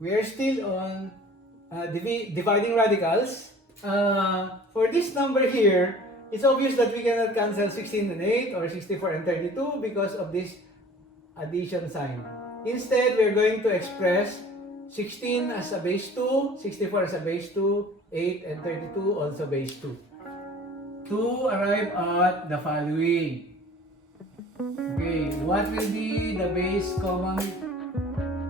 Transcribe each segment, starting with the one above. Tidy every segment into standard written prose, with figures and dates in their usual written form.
We are still on dividing radicals. For this number here, it's obvious that we cannot cancel 16 and 8 or 64 and 32 because of this addition sign. Instead, we are going to express 16 as a base 2, 64 as a base 2, 8 and 32 also base 2. To arrive at the following. Okay, what will be the base common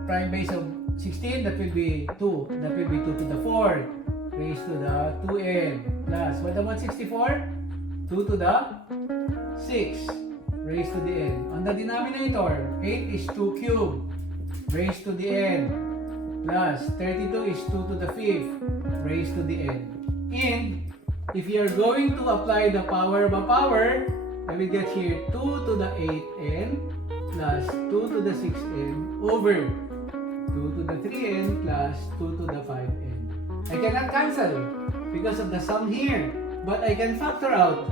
prime base of 16? That will be 2. That will be 2 to the 4th raised to the 2n plus. What about 64? 2 to the 6 raised to the n. On the denominator, 8 is 2 cubed raised to the n plus 32 is 2 to the 5th raised to the n. And if you are going to apply the power by power, I will get here 2 to the 8n plus 2 to the 6n over 2 to the 3n plus 2 to the 5n. I cannot cancel because of the sum here, but I can factor out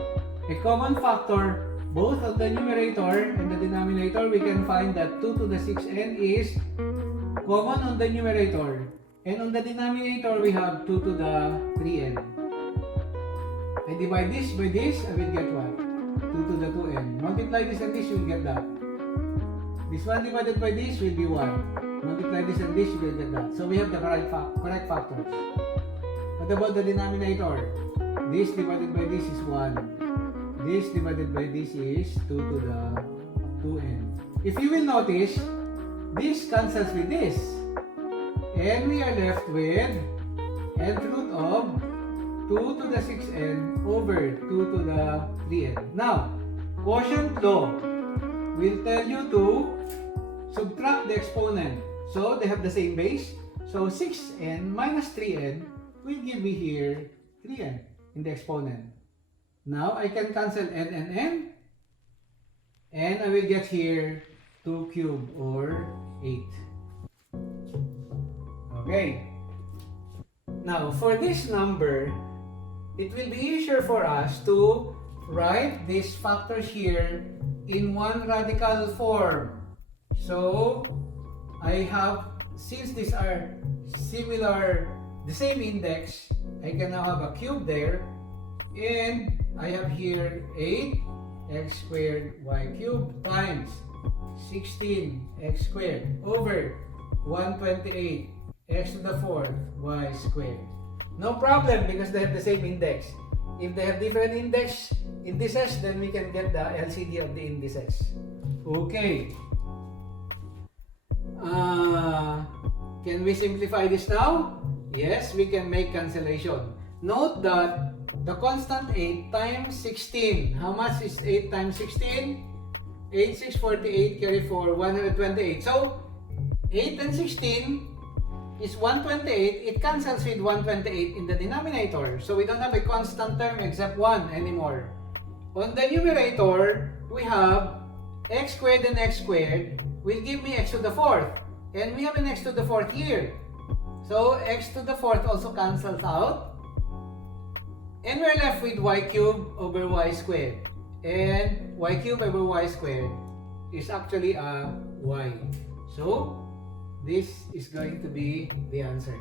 a common factor both of the numerator and the denominator. We can find that 2 to the 6n is common on the numerator, and on the denominator we have 2 to the 3n. I divide this by this, I will get what? 2 to the 2n. Multiply this and this, you will get that. This one divided by this will be 1. Multiply this and this, you will get that. So we have the correct factors. What about the denominator? This divided by this is 1. This divided by this is 2 to the 2n. If you will notice, this cancels with this. And we are left with nth root of 2 to the 6n over 2 to the 3n. Now, quotient law will tell you to subtract the exponent. So, they have the same base. So, 6n minus 3n will give me here 3n in the exponent. Now, I can cancel n and n. And I will get here 2 cubed or 8. Okay. Now, for this number, it will be easier for us to write these factors here in one radical form. So, I have, since these are similar, the same index, I can now have a cube there, and I have here 8x squared y cubed times 16x squared over 128 x to the 4th y squared. No problem because they have the same index. If they have different indices, then we can get the LCD of the indices. Okay. Can we simplify this now? Yes, we can make cancellation. Note that the constant 8 times 16. How much is 8 times 16? 8, 6, 48, carry 4, 128. So, 8 and 16 is 128. It cancels with 128 in the denominator. So, we don't have a constant term except 1 anymore. On the numerator, we have x squared and x squared will give me x to the 4th. And we have an x to the 4th here. So, x to the 4th also cancels out. And we're left with y cubed over y squared. And y cubed over y squared is actually a y. So, this is going to be the answer.